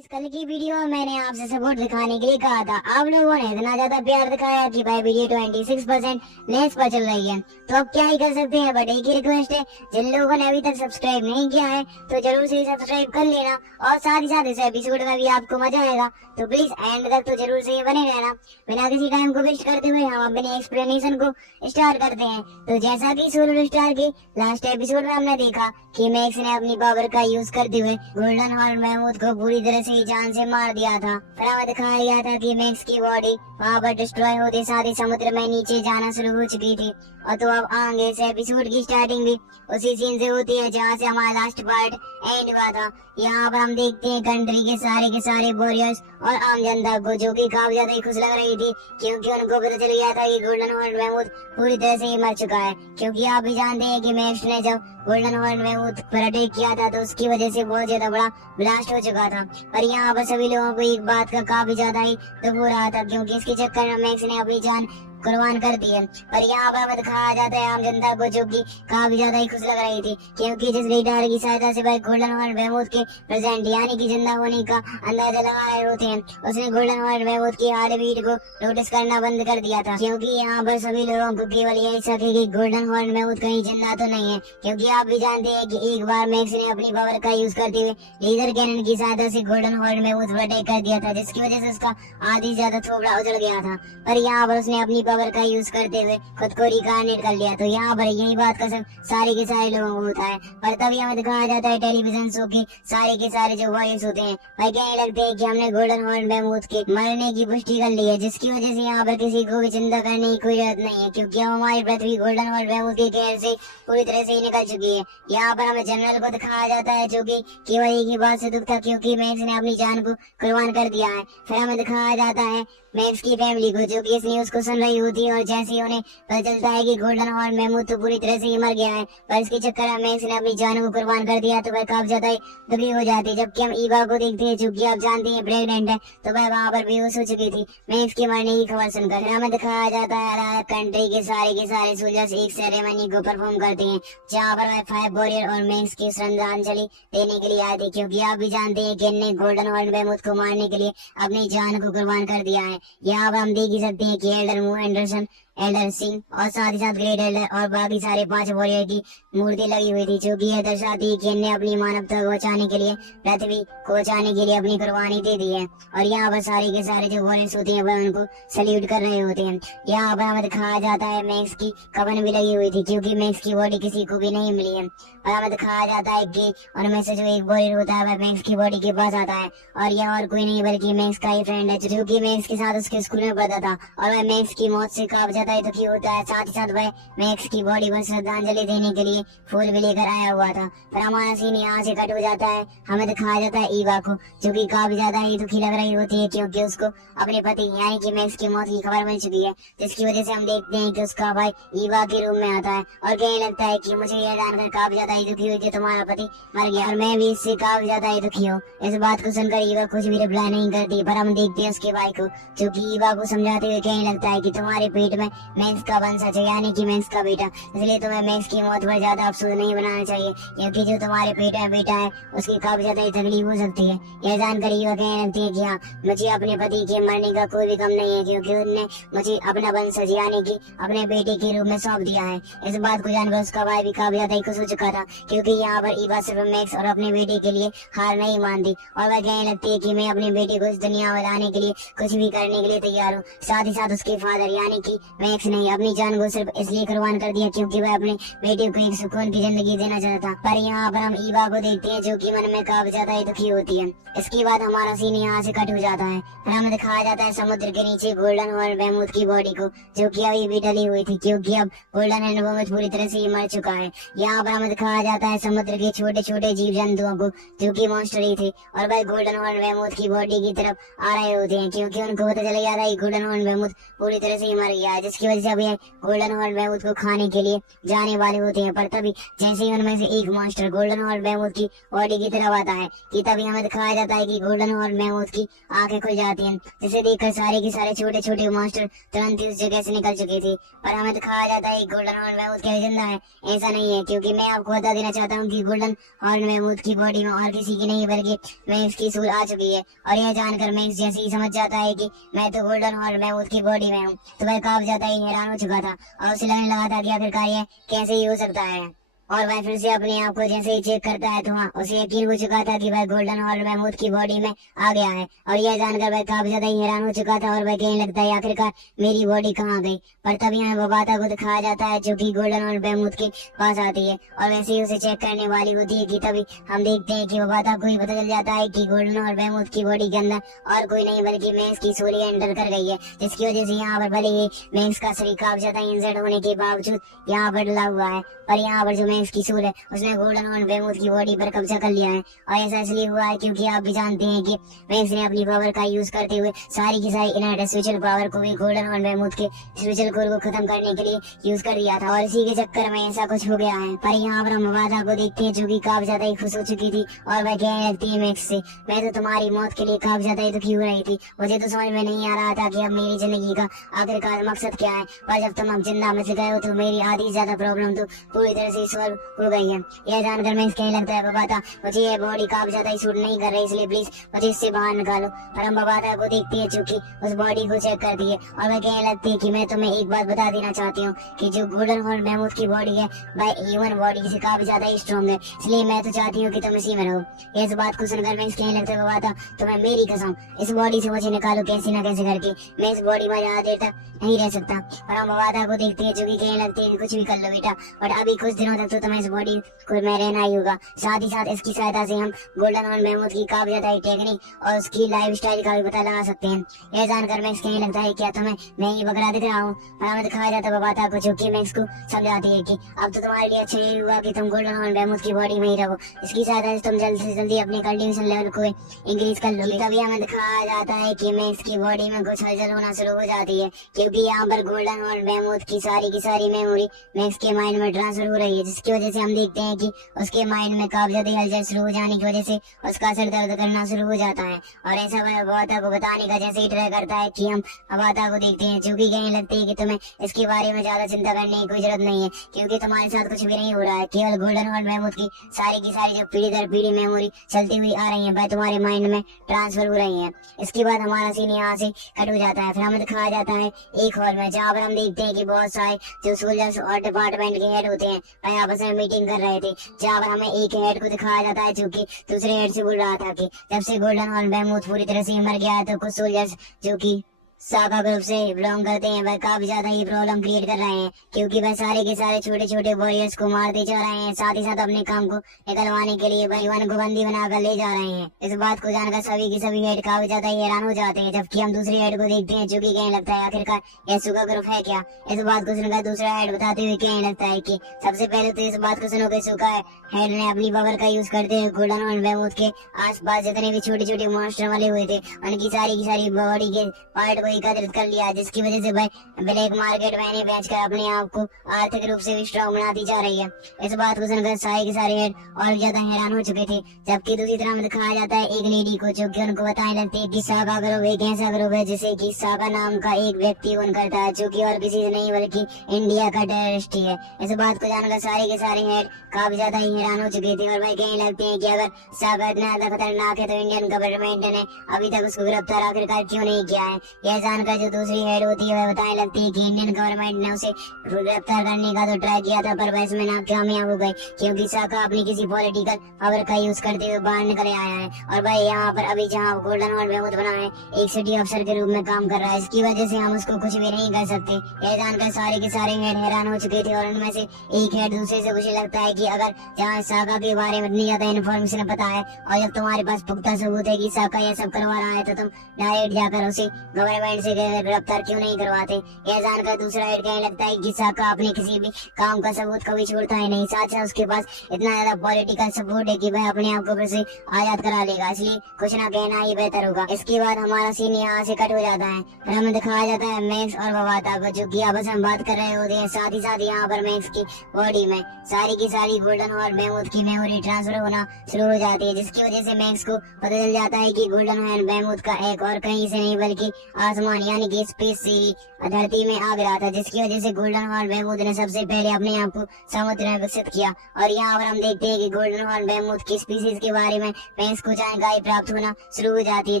Guys, कल की video में मैंने आपसे सपोर्ट दिखाने के लिए कहा था। आप लोगों ने इतना ज्यादा प्यार दिखाया कि भाई वीडियो 26% लेंस पर चल रही है, तो अब क्या ही कर सकते हैं। बट एक ही रिक्वेस्ट है, जिन लोगों ने अभी तक सब्सक्राइब नहीं किया है तो जरूर से सब्सक्राइब कर लेना, और साथ ही साथ इस एपिसोड में भी आपको मजा आएगा, तो प्लीज एंड तक तो जरूर से बने रहना। बिना किसी टाइम को वेस्ट करते हुए हम अपने एक्सप्लेनेशन को स्टार्ट करते हैं। तो जैसा कि सोलर स्टार के लास्ट एपिसोड में हमने देखा कि मैक्स ने अपनी पावर का यूज करते हुए गोल्डन हॉर्न महमूद को पूरी तरह से जान से मार दिया था। फिर हमें दिखाया गया था कि मैक्स की बॉडी वहाँ पर डिस्ट्रॉय होते साथ ही समुद्र में नीचे जाना शुरू हो चुकी थी। और तो अब आगे इस एपिसोड की स्टार्टिंग भी उसी सीन से होती है जहाँ से हमारा लास्ट पार्ट एंड हुआ था। यहाँ पर हम देखते हैं कंट्री के सारे वॉरियर्स और आम जनता को, जो कि काफी ज्यादा खुश लग रही थी, क्योंकि उनको पता चल गया था कि गोल्डन हॉर्न महमूद पूरी तरह से ही मर चुका है। क्योंकि आप भी जानते हैं कि मैक्स ने जब गोल्डन हॉर्न महमूद पर अटैक किया था तो उसकी वजह से बहुत ज्यादा बड़ा ब्लास्ट हो चुका था। पर यहाँ पर सभी लोगों को एक बात का काफी ज्यादा ही दुख हो रहा था, क्योंकि इसके चक्कर में मैक्स ने अपनी जान कुर्बान कर दी है। पर यहाँ पर हमें दिखाया जाता है आम जनता को, जो कि काफी ज्यादा ही खुश लग रही थी, क्योंकि जिस रेडार की सहायता से भाई गोल्डन हॉर्न महमूद के प्रेजेंट यानी कि जिंदा होने का अंदाजा लगा रहे होते हैं, उसने गोल्डन हॉर्न महमूद की हार्ट बीट को नोटिस करना बंद कर दिया था। क्योंकि यहाँ पर सभी लोगों को केवल यही शक है कि गोल्डन हॉर्न महमूद कहीं जिंदा तो नहीं है। क्योंकि आप भी जानते हैं कि एक बार मैक्स ने अपनी पावर का यूज करते हुए लेजर कैनन की सहायता से गोल्डन हॉर्न महमूद पर अटैक कर दिया था, जिसकी वजह से उसका आधी ज्यादा थोबड़ा उजड़ गया था। पर यहाँ पर उसने अपनी पावर का यूज करते हुए खुद को रिकार्नेट कर लिया। तो यहाँ पर यही बात का सब सारे के सारे लोगों को होता है। पर तभी हमें दिखाया जाता है टेलीविजन शो की सारे के सारे जो वॉयस होते हैं, भाई कहने लगते हैं कि हमने गोल्डन हॉर्न महमूद के मरने की पुष्टि कर ली है, जिसकी वजह से यहाँ पर किसी को भी चिंता करने की कोई जरूरत नहीं है, क्योंकि अब हमारी पृथ्वी गोल्डन हॉर्न महमूद के कहर से पूरी तरह से ही निकल चुकी है। यहाँ पर हमें जनरल को दिखाया जाता है, जो कि केवल एक ही बात से दुख था, क्योंकि मैक्स ने अपनी जान को कुर्बान कर दिया है। फिर हमें दिखाया जाता है मैक्स की फैमिली को, जो कि इस न्यूज को सुन रही होती है, और जैसे ही उन्हें पता चलता है कि गोल्डन हॉर्न महमूद तो पूरी तरह से ही मर गया है, पर इसके चक्कर में मैक्स ने अपनी जान को कुर्बान कर दिया, तो वह काफी ज्यादा दुखी हो जाती है। जबकि हम ईवा को देखते हैं, जो कि आप जानते हैं प्रेग्नेंट है, तो वह वहाँ पर बेहोश हो चुकी थी मैक्स के मरने की खबर सुनकर। हमें दिखाया जाता है अलग कंट्री के सारे सोल्जर्स एक सेरेमनी को परफॉर्म करते हैं, जहाँ पर वह 5 वॉरियर और मैक्स की श्रद्धांजलि देने के लिए आए थे। क्योंकि आप भी जानते हैं कि इन्हें गोल्डन हॉर्न महमूद को मारने के लिए अपनी जान को कुर्बान कर दिया है। यहाँ पर हम देख ही सकते हैं कि एल्डर मू एंडरसन, एल्डर सिंह और साथ ही साथ ग्रेट एल्डर और बाकी सारे 5 वॉरियर की मूर्ति लगी हुई थी, जो कि यह दर्शाती है कि इन्हें अपनी मानवता को बचाने के लिए, पृथ्वी को बचाने के लिए अपनी कुर्बानी दे दी है। और यहाँ पर सारे के सारे जो वॉरियर्स होते हैं वह उनको सल्यूट कर रहे होते हैं। यहाँ पर हमें दिखाया जाता है मैक्स की कफन भी लगी हुई थी, क्योंकि मैक्स की बॉडी किसी को भी नहीं मिली है। और हमें दिखाया जाता है कि उनमें से जो एक वॉरियर होता है वह मैक्स की बॉडी के पास आता है, और यह और कोई नहीं बल्कि मैक्स का ही फ्रेंड है, जो कि मैक्स के साथ उसके स्कूल में पढ़ता था, और वह मैक्स की मौत से काफी ज्यादा दुखी होता है। साथ ही साथ वह मैक्स की बॉडी पर श्रद्धांजलि देने के लिए फूल भी लेकर आया हुआ था। फिर हमारा सीन यहाँ से कट हो जाता है। हमें दिखाया जाता है ईवा को, जो कि काफी ज्यादा ही दुखी लग रही होती है, क्योंकि उसको अपने पति यानी कि मैक्स की मौत की खबर मिल चुकी है, जिसकी वजह से हम देखते हैं कि उसका भाई ईवा के रूम में आता है और कहने लगता है कि मुझे यह जानकर काफी ज्यादा ही दुखी हुई कि तुम्हारा पति मर गया, और मैं भी इससे काफी ज्यादा ही दुखी हूँ। इस बात को सुनकर ईवा कुछ भी रिप्लाई नहीं करती, पर हम देखते हैं उसके भाई को, जो कि ईवा को समझाते हुए कहने लगता है कि तुम्हारे पेट में मैक्स का वंशज है, यानी कि मैक्स का बेटा, इसलिए तुम्हें मैक्स की मौत पर ज्यादा अफसोस नहीं बनाना चाहिए, क्योंकि जो तुम्हारे पेट में बेटा है उसकी काफी ज्यादा तकलीफ हो सकती है। यह जानकर ईवा कहने लगती है कि हाँ, मुझे अपने पति के मरने का कोई भी गम नहीं है, क्योंकि उन्होंने मुझे अपना वंशज यानी कि अपने बेटे के रूप में सौंप दिया है। इस बात को जानकर उसका भाई भी काफी ज्यादा खुश हो चुका था, क्योंकि यहाँ पर ईवा सिर्फ मैक्स और अपने बेटे के लिए हार नहीं मानती, और वह कहने लगती है कि मैं अपने बेटे को इस दुनिया में लाने के लिए कुछ भी करने के लिए तैयार हूँ। साथ ही साथ उसके फादर यानी कि मैक्स ने अपनी जान को सिर्फ इसलिए कुर्बान कर दिया क्योंकि वह अपने बेटे को एक सुकून की जिंदगी देना चाहता था। पर यहाँ पर हम ईवा को देखते हैं, जो कि मन में काफी ज्यादा ही दुखी होती है। इसके बाद हमारा सीन यहाँ से कट हो जाता है। फिर हमें दिखाया जाता है समुद्र के नीचे गोल्डन हॉर्न महमूद की बॉडी को, जो कि अभी भी डली हुई थी, क्योंकि अब गोल्डन हॉर्न महमूद पूरी तरह से ही मर चुका है। यहाँ पर हमें दिखाया जाता है समुद्र के छोटे छोटे जीव जंतुओं को, जो कि मॉन्स्टर ही थे, और वह गोल्डन हॉर्न महमूद की बॉडी की तरफ आ रहे होते हैं, क्योंकि उनको पता चल गया था कि गोल्डन हॉर्न महमूद पूरी तरह से ही मर गया है, जिसकी वजह से अब ये गोल्डन हॉर्न मैमूथ को खाने के लिए जाने वाले होते हैं। पर तभी जैसे ही उनमें से एक मॉन्स्टर गोल्डन हॉर्न मैमूथ की बॉडी की तरफ आता है कि तभी हमें दिखाया जाता है कि गोल्डन हॉर्न मैमूथ की आंखें खुल जाती हैं, जिसे देखकर सारे के सारे छोटे छोटे मॉन्स्टर तुरंत ही उस जगह से निकल चुके थे। पर हमें दिखाया जाता है गोल्डन हॉर्न मैमूथ क्या जिंदा है। ऐसा नहीं है, क्योंकि मैं आपको बता देना चाहता हूँ कि गोल्डन हॉर्न मैमूथ की बॉडी में और किसी की नहीं बल्कि मैक्स की सूल आ चुकी है। और यह जानकर मैक्स जैसे ही समझ जाता है कि मैं तो गोल्डन हॉर्न मैमूथ की बॉडी में हूँ, तो वह कांप जाता ही हैरान हो चुका था और उसे लगने लगा था कि आखिरकार यह कैसे ही हो सकता है। और वह फिर से अपने आप को जैसे ही चेक करता है तो हाँ, उसे यकीन हो चुका था कि वह गोल्डन हॉर्न मैमूथ की बॉडी में आ गया है। और यह जानकर वह काफी ज्यादा ही हैरान हो चुका था और वह कहने लगता है आखिरकार मेरी बॉडी कहाँ गई। पर तभी हमें बबाता को दिखाया जाता है जो कि गोल्डन हॉर्न मैमूथ के पास आती है और वैसे ही उसे चेक करने वाली होती है कि तभी हम देखते हैं कि बबाता को ही पता चल जाता है कि गोल्डन हॉर्न मैमूथ की बॉडी के अंदर और कोई नहीं बल्कि मैक्स की सूल एंटर कर गई है, जिसकी वजह से यहाँ पर भले ही मैक्स का शरीर काफी ज्यादा इंजर्ड होने के बावजूद यहाँ पर डला हुआ है, पर यहाँ पर जो मैक्स की सूल है उसने गोल्डन हॉर्न मैमूथ की बॉडी पर कब्जा कर लिया है। और ऐसा इसलिए हुआ है क्योंकि आप भी जानते हैं कि मैक्स ने अपनी पावर का यूज करते हुए सारी की सारी इनर्ट स्पिरिचुअल पावर को भी गोल्डन हॉर्न मैमूथ के स्पिरिचुअल कोर को खत्म करने के लिए यूज कर दिया था और इसी के चक्कर में ऐसा कुछ हो गया है। पर यहाँ पर हम बबाता को देखते हैं जो कि काफी ज्यादा ही खुश हो चुकी थी और वह कहने लगती है मैक्स से, मैं तो तुम्हारी मौत के लिए काफी ज्यादा ही दुखी हो रही थी, मुझे तो समझ में नहीं आ रहा था कि अब मेरी जिंदगी का आखिरकार मकसद क्या है। पर जब तुम अब जिंदा बच गए हो तो मेरी आधी ज्यादा प्रॉब्लम तो पूरी तरह से सॉल्व हो गई है। यह जानकर मैं कहने लगता है बबाता मुझे ये बॉडी काफी ज्यादा ही सूट नहीं कर रही, इसलिए प्लीज मुझे इससे बाहर निकालो। पर हम बबाता को देखते हैं जो कि उस बॉडी को चेक करती है और वह कहने लगती है कि मैं तुम्हें एक बात बता देना चाहती हूँ कि जो गोल्डन हॉर्न मैमूथ की बॉडी है वह ह्यूमन बॉडी से काफी ज्यादा ही स्ट्रॉन्ग है, इसलिए मैं तो चाहती हूँ कि तुम इसी में रहो। इस बात को सुनकर मैं कहने लगता है बबाता तुम्हें मेरी कसम इस बॉडी से मुझे निकालो कैसे न कैसे करके, मैं इस बॉडी में ज्यादा देर तक नहीं रह सकता। और हम बबाता को देखते हैं जो कि कहने लगती है कुछ भी कर लो बेटा, बट अभी कुछ दिनों तक तो तुम्हें इस बॉडी को में रहना ही होगा। साथ ही साथ इसकी सहायता से हम गोल्डन हॉर्न मैमूथ की काफी ज्यादा टेक्निक और उसकी लाइफ स्टाइल का भी पता लगा सकते हैं। यह जानकर मैक्स कहने लगता है क्या तुम्हें मैं ही बकरा दिख रहा हूँ। और हमें दिखाया जाता है बबाता को जो कि मैक्स को समझाती है कि अब तो तुम्हारे लिए अच्छा ये हुआ कि तुम गोल्डन हॉर्न मैमूथ की बॉडी में ही रहो, इसकी सहायता से तुम जल्द से जल्दी अपने कल्टीवेशन लेवल को इंक्रीज कर लो। तभी हमें दिखाया जाता है कि मैक्स की बॉडी में कुछ हलचल होना शुरू हो जाती है क्योंकि यहाँ पर गोल्डन हॉर्न मैमूथ की सारी मेमोरी मैक्स के माइंड में ट्रांसफर हो रही है, जिसकी वजह से हम देखते हैं कि उसके माइंड में काफी ज्यादा हलचल शुरू हो जाने की वजह से उसका सर दर्द करना शुरू हो जाता है। और ऐसा वह बबाता को बताने का जैसे ही ट्राई करता है कि हम बबाता को देखते हैं जो कि कहने लगते हैं कि तुम्हें इसके बारे में ज्यादा चिंता करने की कोई जरूरत नहीं है क्योंकि तुम्हारे साथ कुछ भी नहीं हो रहा है, केवल गोल्डन हॉर्न मैमूथ की सारी जो पीढ़ी दर पीढ़ी मेमोरी चलती हुई आ रही है वह तुम्हारे माइंड में ट्रांसफर हो रही है। इसके बाद हमारा सीन यहाँ से कट हो जाता है। फिर हमें दिखाया जाता है एक हॉल में जहाँ पर हम देखते हैं कि बहुत सारे जो सोल्जर्स और डिपार्टमेंट के हेड होते हैं वह आपस में मीटिंग कर रहे थे, जहाँ पर हमें एक हेड को दिखाया जाता है जो कि दूसरे हेड से बोल रहा था कि जब से गोल्डन हॉर्न मैमूथ पूरी तरह से मर गया है तो कुछ सोल्जर्स जो कि साका ग्रुप से बिलोंग करते हैं वह काफी ज्यादा ही प्रॉब्लम क्रिएट कर रहे हैं क्योंकि वह सारे के सारे छोटे छोटे वॉरियर्स को मारते जा रहे हैं, साथ ही साथ अपने काम को निकलवाने के लिए भाई वन को बंदी बनाकर ले जा रहे हैं। इस बात को जानकर सभी के सभी हेड काफी ज्यादा ही हैरान हो जाते हैं, जबकि हम दूसरे हेड को देखते हैं जो कि कहने लगता है आखिरकार यह सुका ग्रुप है क्या। इस बात को सुनकर दूसरा हेड बताते हुए कहने लगता है कि सबसे पहले तो इस बात को सुनो कि सुका हेड ने अपनी पावर का यूज करते हुए गोल्डन हॉर्न मैमूथ के आसपास जितने भी छोटे छोटे मॉन्स्टर वाले हुए थे उनकी सारी बॉडी के पार्ट को एकत्रित कर लिया, जिसकी वजह से भाई ब्लैक मार्केट में इन्हें बेचकर अपने आप को आर्थिक रूप से भी स्ट्रॉन्ग बनाती जा रही है। इस बात को सुनकर सारे के सारे हेड और ज्यादा हैरान हो चुके थे, जबकि दूसरी तरफ में दिखाया जाता है एक लेडी को जो कि उनको बताने लगती है कि सागा ग्रुप एक ऐसा ग्रुप है जिसे कि सागा नाम का एक व्यक्ति ओन करता है जो कि और किसी से नहीं बल्कि इंडिया का टेररिस्ट ही है। इस बात को जानकर सारे के सारे हेड काफी ज्यादा ही हैरान हो चुके थे और भाई कहने लगते हैं कि अगर सागा इतना ज्यादा खतरनाक है तो इंडियन गवर्नमेंट ने अभी तक उसको गिरफ्तार आखिरकार क्यों नहीं किया है। यह जानकर जो दूसरी हेड होती है वह बताने लगती है कि इंडियन गवर्नमेंट ने उसे गिरफ्तार करने का तो ट्राई किया था पर वह इसमें नाकामयाब हो गई क्योंकि साका अपनी किसी पॉलिटिकल पावर का यूज करते हुए बाहर निकल आया है और भाई यहाँ पर अभी जहाँ गोल्डन हॉर्न मैमूथ बना है एक सिटी अफसर के रूप में काम कर रहा है, इसकी वजह से हम उसको कुछ भी नहीं कर सकते। यह जानकर सारे के सारे हेड हैरान हो चुके थे और उनमें से एक हेड दूसरे से मुझे लगता है कि अगर जहाँ साका के बारे में इतनी ज्यादा इन्फॉर्मेशन पता है और जब तुम्हारे पास पुख्ता सबूत है कि साका यह सब करवा रहा है तो तुम डायरेक्ट जाकर उसे गवर्नमेंट बैंड से गिरफ्तार क्यों नहीं करवाते। यह जानकर दूसरा हेड कहने लगता है कि साका अपने किसी भी काम का सबूत कभी छोड़ता है नहीं, साथ ही उसके पास इतना ज्यादा पॉलिटिकल सपोर्ट है कि वह अपने आप को फिर से आजाद करा लेगा, इसलिए कुछ ना कहना ही बेहतर होगा। इसके बाद हमारा सीन यहाँ से कट हो जाता है और हमें दिखाया जाता है मैक्स और बवाता को जो कि आपस में बात कर रहे होते हैं। साथ ही साथ यहाँ पर मैक्स की बॉडी में सारी की सारी गोल्डन और महमूद की मेमोरी ट्रांसफर होना शुरू हो जाती है, जिसकी वजह से मैक्स को पता चल जाता है कि गोल्डन और महमूद का एक और कहीं से नहीं बल्कि आसमान यानी कि स्पेस से ही धरती में आ गिरा था, जिसकी वजह से गोल्डन और महमूद ने सबसे पहले अपने आप को समुद्र में विकसित किया। और यहाँ पर हम देखते हैं कि गोल्डन और महमूद की स्पीसीज के बारे में मैक्स को जानकारी प्राप्त होना शुरू हो जाती है,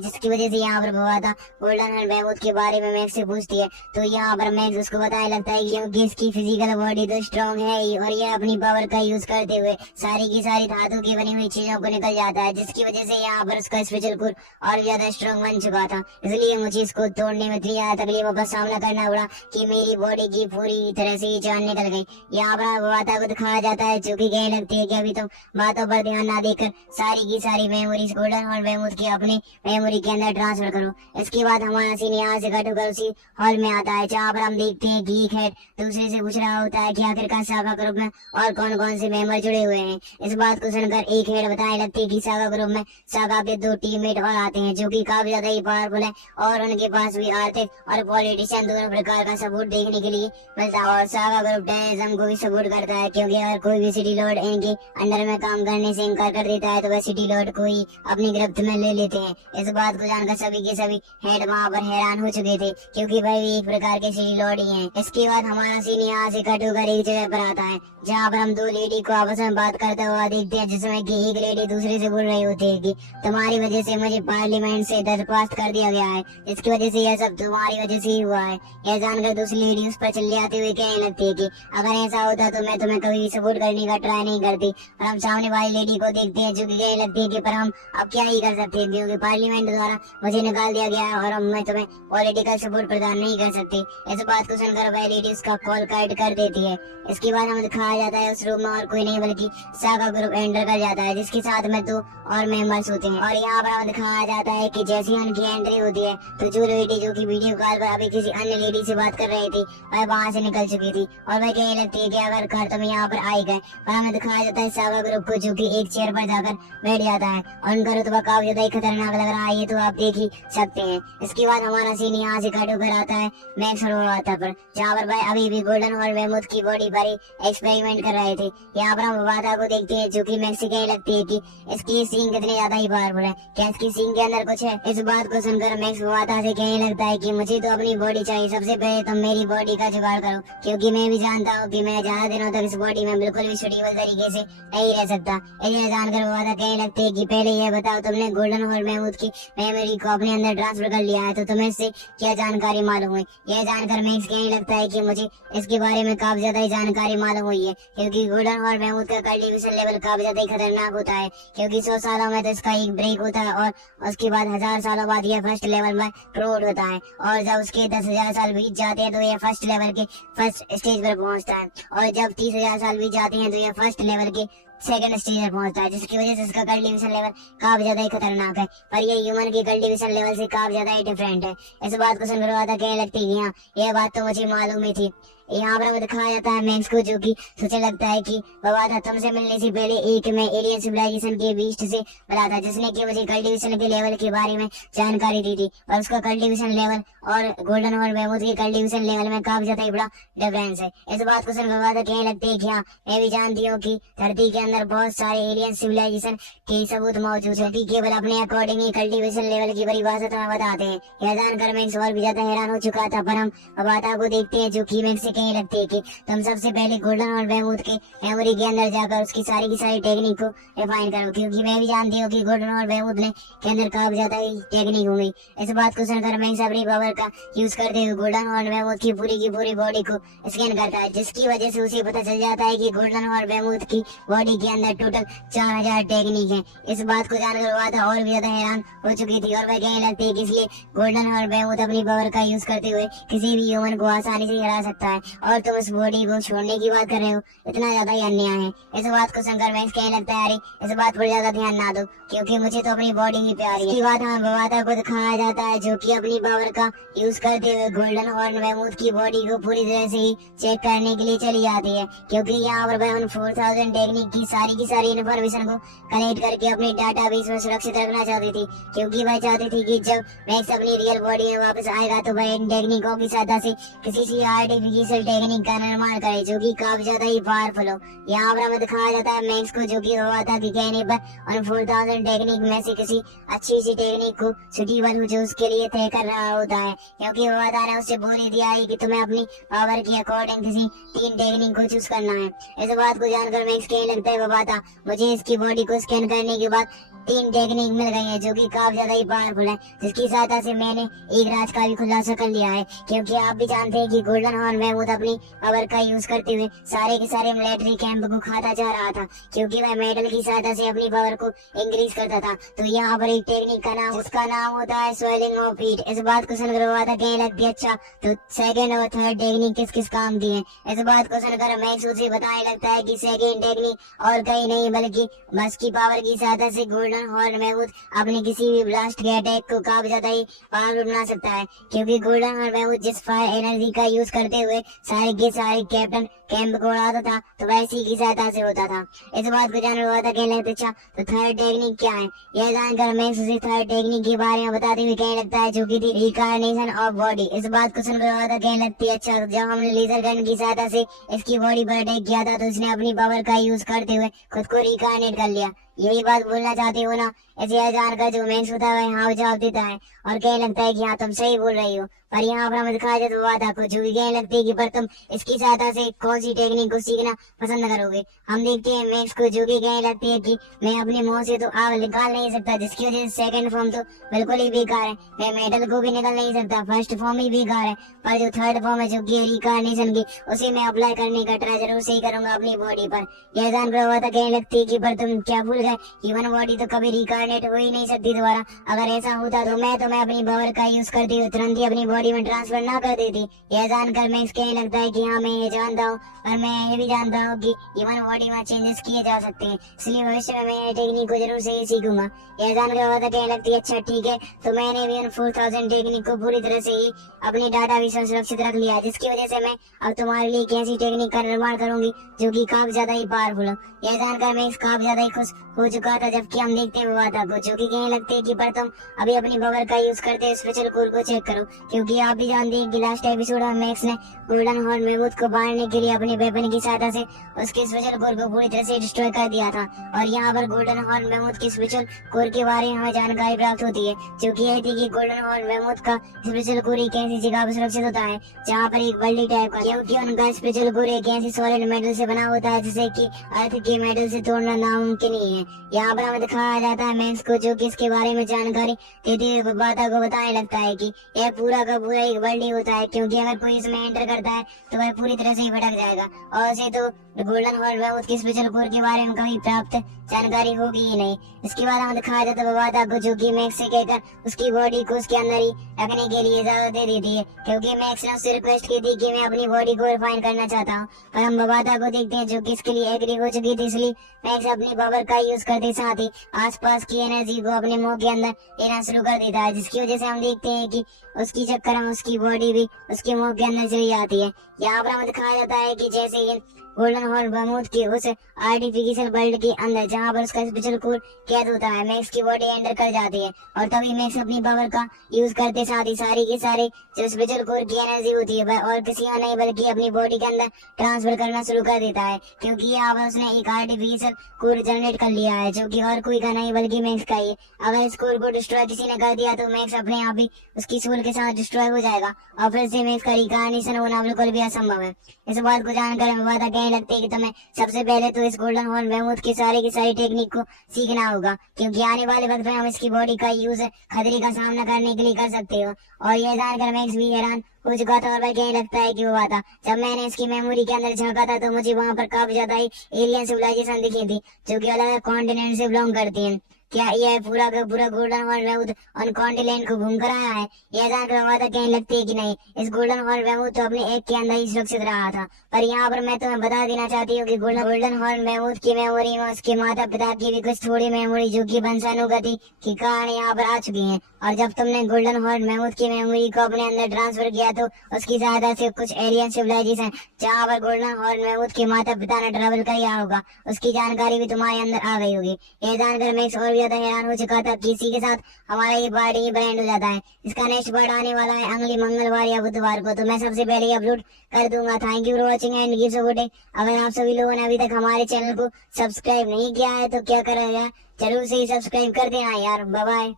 जिसकी वजह से यहाँ पर बवाता गोल्डन और महमूद के बारे में मैक्स से पूछती है। तो यहाँ पर मैक्स उसको बताने लगता है क्योंकि इसकी फिजिकल बॉडी तो स्ट्रॉन्ग है ही और यह अपनी पावर का यूज करते हुए सारी की सारी धातु की बनी हुई चीजों को निकल जाता है, जिसकी वजह से यहाँ पर उसका स्पेशल कोर और ज्यादा स्ट्रॉन्ग बन चुका था। इसलिए मुझे इसको तोड़ने में इतनी ज्यादा तकलीफों का सामना करना पड़ा कि मेरी बॉडी की पूरी तरह से जान निकल गई। यहाँ पर बवाता को दिखाया जाता है जो कि कहने लगती है कि अभी तुम बातों पर ध्यान ना देकर सारी की सारी मेमोरीज गोल्डन और महमूद की अपनी मेमोरी के अंदर ट्रांसफर करो। इसके बाद हमारा सीन यहाँ से कट होकर उसी हॉल में आता है जहाँ पर हम देखते हैं कि एक हेड दूसरे से पूछ रहा होता है कि आखिरकार सागा ग्रुप में और कौन कौन से मेंबर जुड़े हुए हैं। इस बात को सुनकर एक हेड बताने लगती है कि सागा ग्रुप में सागा के 2 टीममेट और आते हैं जो कि काफी ज्यादा ही पावरफुल है और उनके पास भी आर्थिक और पॉलिटिशियन दोनों प्रकार का सपोर्ट देखने के लिए मिलता है। और सागा ग्रुप टेररिज्म को भी सपोर्ट करता है क्योंकि अगर कोई भी सिटी लॉर्ड इनके अंडर में काम करने से इनकार कर देता है तो वह सिटी लॉर्ड को ही अपनी गिरफ्त में ले लेते हैं। इस बात को जानकर सभी के सभी हेड वहाँ पर हैरान हो चुके थे क्योंकि वह भी एक प्रकार के सिटी लॉर्ड ही हैं। इसके बाद हमारा सीन यहाँ से कट होकर एक जगह पर आता है जहाँ पर हम 2 लेडी को आपस में बात करते हुआ देखते हैं, जिसमें कि एक लेडी दूसरे से बोल रही होती है कि तुम्हारी वजह से मुझे पार्लियामेंट से बर्खास्त कर दिया गया है, जिसकी वजह से यह सब तुम्हारी वजह से ही हुआ है। यह जानकर दूसरी लेडी उस पर चिल्ले आते हुए कहने लगती है कि अगर ऐसा होता तो मैं तुम्हें कभी भी सपोर्ट करने का ट्राई नहीं करती। और हम सामने वाली लेडी को देखते हैं जो कि कहने लगती है कि पर हम अब क्या ही कर सकते हैं क्योंकि पार्लियामेंट द्वारा मुझे निकाल दिया गया है और अब मैं तुम्हें पॉलिटिकल सपोर्ट प्रदान नहीं कर सकती। इस बात को सुनकर वह लेडी उसका कॉल कट कर देती है। इसके बाद हमें दिखाया जाता है उस रूम में और कोई नहीं बल्कि सागा ग्रुप एंटर कर जाता है जिसके साथ में 2 और मेंबर्स होते हैं। और यहाँ पर हमें दिखाया जाता है कि जैसे ही उनकी एंट्री होती है तो जो लेडी जो कि वीडियो कॉल पर अभी किसी अन्य लेडी से बात कर रही थी वह वहाँ से निकल चुकी थी और वह कहने लगती है कि अगर कर तुम यहाँ पर आई गए। और हमें दिखाया जाता है सागा ग्रुप को जो कि एक चेयर पर जाकर बैठ जाता है और उनका रुतबा काफी ज्यादा ही खतरनाक लग रहा है, ये तो आप देख ही सकते हैं। इसके बाद हमारा सीन यहाँ से कट होकर आता है मैक्स और बवाता पर जहाँ पर वह अभी भी गोल्डन और महमूद की बॉडी पर ही एक्सपेरिमेंट कर रहे थे। यहाँ पर हम बवाता को देखते हैं जो कि मैक्स से कहने लगती है कि इसकी सींग कितनी ज्यादा ही पावरफुल है, क्या इसकी सींग के अंदर कुछ है। इस बात को सुनकर मैक्स बवाता से कहने लगता है कि मुझे तो अपनी बॉडी चाहिए, सबसे पहले तुम मेरी बॉडी का जुगाड़ करो क्योंकि मैं भी जानता हूँ कि मैं ज्यादा दिनों तक इस बॉडी में बिल्कुल भी सुटेबल तरीके से नहीं रह सकता। यह जानकर बवाता कहने लगते है कि पहले यह बताओ तुमने गोल्डन और महमूद की मेमोरी को अपने अंदर ट्रांसफर कर लिया है तो तुम्हें इससे क्या जानकारी मालूम हुई। यह जानकर मैक्स कहने लगता है कि मुझे इसके बारे में काफी ज्यादा ही जानकारी मालूम हुई है क्योंकि गोल्डन और महमूद का कल्टीवेशन लेवल काफी ज्यादा ही खतरनाक होता है क्योंकि 100 सालों में तो इसका एक ब्रेक होता है और उसके बाद 1000 सालों बाद यह फर्स्ट लेवल में प्रोड होता है और जब उसके 10,000 साल बीत जाते हैं तो यह फर्स्ट लेवल के फर्स्ट स्टेज पर पहुंचता है और जब 30,000 साल बीत जाते हैं तो यह फर्स्ट लेवल के सेकंड स्टेज पर पहुंचता है, जिसकी वजह से इसका कल्टीवेशन लेवल काफी ज्यादा ही खतरनाक है। पर ये ह्यूमन की कल्टीवेशन लेवल से काफी ज्यादा ही डिफरेंट है। इस बात को सुनकर बवाता कहने लगती है हाँ यह बात तो मुझे मालूम ही थी। यहाँ पर हमें दिखाया जाता है मैक्स को जो कि सोचने लगता है कि बवाता तुमसे मिलने से पहले एक मैं एलियन सिविलाइजेशन के बीस्ट से मिला था जिसने कि मुझे कल्टीवेशन के लेवल के बारे में जानकारी दी थी और उसका कल्टीवेशन लेवल और गोल्डन और महमूद के कल्टीवेशन लेवल में काफी ज्यादा ही बड़ा डिफरेंस है। इस बात को सुनकर बवाता कहने लगते है कि हाँ मैं भी जानती हूँ कि धरती के अंदर बहुत सारे एलियन सिविलाइजेशन के सबूत मौजूद है कि केवल अपने अकॉर्डिंग ही कल्टीवेशन लेवल की परिभाषा तुम्हें बताते हैं। यह जानकर मैक्स और भी ज्यादा हैरान हो चुका था पर हम बवाता को देखते हैं जो कि मैक्स से कहने लगती है कि तुम सबसे पहले गोल्डन और महमूद के मेमोरी के अंदर जाकर उसकी सारी की सारी टेक्निक को रिफाइन करो क्योंकि मैं भी जानती हूँ कि गोल्डन और महमूद ने के अंदर काफी ज्यादा ही टेक्निक होंगी। इस बात को सुनकर मैक्स अपनी पावर का यूज करते हुए गोल्डन और महमूद की पूरी बॉडी को स्कैन करता है जिसकी वजह से उसे पता चल जाता है कि गोल्डन और महमूद की बॉडी के अंदर टोटल 4000 टेक्निक है। इस बात को जानकर बवाता और भी ज्यादा हैरान हो चुकी थी और वह कहने लगती है कि इसलिए गोल्डन और महमूद अपनी पावर का यूज करते हुए किसी भी ह्यूमन को आसानी से हरा सकता है। और तुम उस बॉडी को छोड़ने की बात कर रहे हो, इतना ज्यादा ही अन्याय है। इस बात को सुनकर मैक्स कहने लगता है, अरे इस बात पर ज्यादा ध्यान ना दो, क्योंकि मुझे तो अपनी बॉडी ही प्यारी है। इसके बाद हमें बवाता को दिखाया जाता है जो कि अपनी पावर का यूज करते हुए गोल्डन हॉर्न महमूद की बॉडी को पूरी तरह से ही चेक करने के लिए चली जाती है, क्योंकि यहाँ पर वह उन 4000 टेक्निक की सारी इन्फॉर्मेशन को कलेक्ट करके अपने डाटाबेस में सुरक्षित रखना चाहती थी, क्योंकि वह चाहती थी कि जब मैक्स अपनी रियल बॉडी में वापस आएगा तो वह इन टेक्निकों की सहायता से किसी सी आर्टिफिशियल टेक्निक का निर्माण करे जो कि काफी ज्यादा ही पावरफुल हो। यहाँ पर हमें दिखाया जाता है मैक्स को जो कि हुआ था कि कहने पर उन 4000 टेक्निक में से किसी अच्छी सी टेक्निक को सुटेबल हो जो उसके लिए तय कर रहा होता है, क्योंकि हुआ ने उससे बोल ही दिया है कि तुम्हें अपनी पावर के अकॉर्डिंग किसी 3 टेक्निक को चूज करना है। इस बात को जानकर मैक्स कहने लगता है, बता मुझे इसकी बॉडी को स्कैन करने के बाद 3 टेक्निक मिल गई है जो कि काफी ज्यादा ही पावरफुल है, जिसकी सहायता से मैंने एक राज का भी खुलासा कर लिया है, क्योंकि आप भी जानते हैं कि गोल्डन हॉर्न महमूद अपनी पावर का यूज करते हुए सारे के सारे मिलिट्री कैंप को खाता जा रहा था, क्योंकि वह मेटल की सहायता से अपनी पावर को इंक्रीज करता था। तो यहाँ पर एक टेक्निक का नाम उसका नाम होता है स्वेलिंग ऑफ हीट। इस बात को सुनकर बवाता कहने लगती है, अच्छा तो सेकंड और थर्ड टेक्निक किस किस काम की है। इस बात को सुनकर मैक्स उसे बताने लगता है कि सेकंड टेक्निक और कहीं नहीं बल्कि बस की पावर की सहायता से गोल्डन हॉर्न महमूद अपने किसी भी ब्लास्ट के अटैक को काफी ज्यादा ही पावरफुल बना सकता है, क्योंकि गोल्डन हॉर्न महमूद जिस फायर एनर्जी का यूज करते हुए सारे के सारे कैप्टन कैंप को उड़ाता था तो वैसी की सहायता से होता था। इस बात को जानकर हुआ था कहने लगता, अच्छा तो थर्ड टेक्निक क्या है। यह जानकर मैक्स उसे थर्ड टेक्निक के बारे में बताते हुए कहने लगता है जो कि थी रिकार्नेशन ऑफ बॉडी। इस बात को सुनकर हुआ था कहने लगती है, अच्छा जब हमने लेजर गन की सहायता से इसकी बॉडी पर अटैक किया था तो इसने अपनी पावर का यूज करते हुए खुद को रिकार्नेट कर लिया। यही बात बोलना चाहते हो ना। ऐसे यह जानकर जो मैक्स होता है हाँ जवाब देता है और कहने लगता है कि हाँ तुम सही बोल रही हो, पर यहाँ पर हमें दिखाया जाता हुआ था जो भी कहने लगती है कि पर तुम इसकी सहायता से कौन सी टेक्निक को सीखना पसंद करोगे। हम देखते हैं मैक्स को जो कि कहने लगती है कि मैं अपनी मुंह से तो आग निकाल नहीं सकता, जिसकी वजह से सेकंड फॉर्म तो बिल्कुल ही बेकार है, मैं मेटल को भी निकाल नहीं सकता, फर्स्ट फॉर्म ही बेकार है, पर जो थर्ड फॉर्म है जो कि रिकार्नेशन की उसे मैं अप्लाई करने का ट्राई जरूर सही करूंगा अपनी बॉडी पर। यह जानकर हुआ था कहने लगती है कि पर तुम क्या भूल गए, ह्यूमन बॉडी तो कभी रिकार्नेट हो ही नहीं सकती दोबारा। अगर ऐसा होता तो मैं अपनी पावर का यूज करती हुई तुरंत ही अपनी बॉडी में ट्रांसफर ना कर देती। यह जानकर मैक्स कहने लगता है कि हाँ मैं ये जानता हूँ, और मैं ये भी जानता हूँ कि ह्यूमन बॉडी में चेंजेस किए जा सकते हैं, इसलिए भविष्य में मैं ये टेक्निक को जरूर से ही सीखूंगा। यह जानकर हुआ था कहने लगती है, अच्छा ठीक है तो मैंने भी उन 4000 टेक्निक को पूरी तरह से ही अपनी डाटाबेस में सुरक्षित रख लिया, जिसकी वजह से मैं अब तुम्हारे लिए एक ऐसी टेक्निक का निर्माण करूंगी जो कि काफी ज्यादा ही पावरफुल हो। यह जानकर मैक्स काफी ज्यादा ही खुश हो चुका था, जबकि हम देखते हैं बवाता को जो कि कहने लगते हैं कि पर तुम अभी अपनी पावर का यूज करते स्पेशल कोर को चेक करो, क्योंकि आप भी जानते हैं कि लास्ट एपिसोड में मैक्स ने गोल्डन हॉर्न महमूद को मारने के लिए अपने वेपन की सहायता से उसके स्पेशल कोर को पूरी तरह से डिस्ट्रॉय कर दिया था। और यहाँ पर गोल्डन हॉर्न महमूद के स्पेशल कोर के बारे में हमें जानकारी प्राप्त होती है, जो कि यह थी कि गोल्डन हॉर्न महमूद का स्पेशल कोर एक ऐसी जगह पर सुरक्षित होता है जहाँ पर एक बल्ली टाइप का, क्योंकि उनका स्पेशल कोर एक ऐसी सॉलिड मेटल से बना होता है जिसे कि अर्थ के मेटल से तोड़ना नामुमकिन ही है। यहाँ पर हमें दिखाया जाता है मैक्स को जो कि इसके बारे में जानकारी देते हुए बवाता को बताने लगता है कि यह पूरा का पूरा एक वर्ल्ड ही होता है, क्योंकि अगर कोई इसमें एंटर करता है तो वह पूरी तरह से ही भटक जाएगा, और उसे तो गोल्डन हॉर्न महमूद के स्पेशल कोर के बारे में कभी प्राप्त जानकारी होगी ही नहीं। इसके बाद हमें दिखाया जाता है बवाता को जो कि मैक्स से कहकर उसकी बॉडी को उसके अंदर ही रखने के लिए इजाजत दे देती है, क्योंकि मैक्स ने उससे रिक्वेस्ट की थी कि मैं अपनी बॉडी को रिफाइन करना चाहता हूँ। पर हम बवाता को देखते हैं जो कि इसके लिए एग्री हो चुकी थी, इसलिए मैक्स अपनी पावर का यूज करते साथ ही आसपास की एनर्जी को अपने मुंह के अंदर लेना शुरू कर देता है, जिसकी वजह से हम देखते हैं कि उसकी चक्कर में उसकी बॉडी भी उसके मुंह के अंदर चली जाती है। यहाँ पर हमें दिखाया जाता है कि जैसे ही गोल्डन हॉर्न महमूद की उस आर्टिफिशियल वर्ल्ड के अंदर जहाँ पर उसका स्पेशल कोर कैद होता है, मैक्स की बॉडी एंटर कर जाती है, और तभी मैक्स अपनी पावर का यूज करते साथ ही सारी के सारे जो स्पेशल कोर की एनर्जी होती है वह और किसी और नहीं बल्कि अपनी बॉडी के अंदर ट्रांसफर करना शुरू कर देता है, क्योंकि यहाँ पर उसने एक आर्टिफिशियल कोर जनरेट कर लिया है जो कि और कोई का नहीं बल्कि मैक्स का ही। अगर इस कोर को डिस्ट्रॉय किसी ने कर दिया तो मैक्स अपने आप ही उसकी सोल के साथ डिस्ट्रॉय हो जाएगा, और फिर से मैक्स का रिकार्नेशन होना बिल्कुल भी असंभव है। इस बात को जानकर बवाता कहने लगते हैं कि तुम्हें सबसे पहले तो इस गोल्डन हॉर्न महमूद की सारी टेक्निक को सीखना होगा, क्योंकि आने वाले वक्त में हम इसकी बॉडी का यूज खतरे का सामना करने के लिए कर सकते हो। और यह जानकर मैक्स भी हैरान हो चुका था, और वह कहने लगता है कि हुआ था जब मैंने इसकी मेमोरी के अंदर झांका था तो मुझे वहाँ पर काफी ज्यादा ही एलियन सिविलाइजेशन दिखी थी जो कि अलग अलग कॉन्टिनेंट से बिलोंग करती हैं। क्या यह पूरा का पूरा गोल्डन हॉर्न मैमूथ ऑन कॉन्टिनेंट को घूम कर आया है? यह जानकर हमारा कहीं लगती है कि नहीं, इस गोल्डन हॉर्न मैमूथ तो अपने एक के अंदर ही सुरक्षित रहा था। पर यहाँ पर मैं तुम्हें बता देना चाहती हूँ कि गोल्डन हॉर्न मैमूथ की मेमोरी में उसके माता पिता की भी कुछ थोड़ी मेमोरी जो कि वंशानुगति के कारण यहाँ पर आ चुकी है। और जब तुमने गोल्डन हॉर्न मैमूथ की मेमोरी को अपने अंदर ट्रांसफर किया तो उसकी सहायता से कुछ एलियन सिविलाइजेशन जहाँ पर गोल्डन हॉर्न मैमूथ के माता पिता ने ट्रेवल किया होगा उसकी जानकारी भी तुम्हारे अंदर आ गई होगी। यह जानकर मैं और भी ज्यादा हैरान हो चुका था कि इसी के साथ हमारा ये पार्टी ही ब्रांड हो जाता है। इसका नेक्स्ट पार्ट आने वाला है अगले मंगलवार या बुधवार को, तो मैं सबसे पहले अपलोड कर दूंगा। Thank you for watching and give support. अगर आप सभी लोगों ने अभी तक हमारे चैनल को सब्सक्राइब नहीं किया है तो क्या करेगा, जरूर से ही सब्सक्राइब कर देना यार। Bye bye.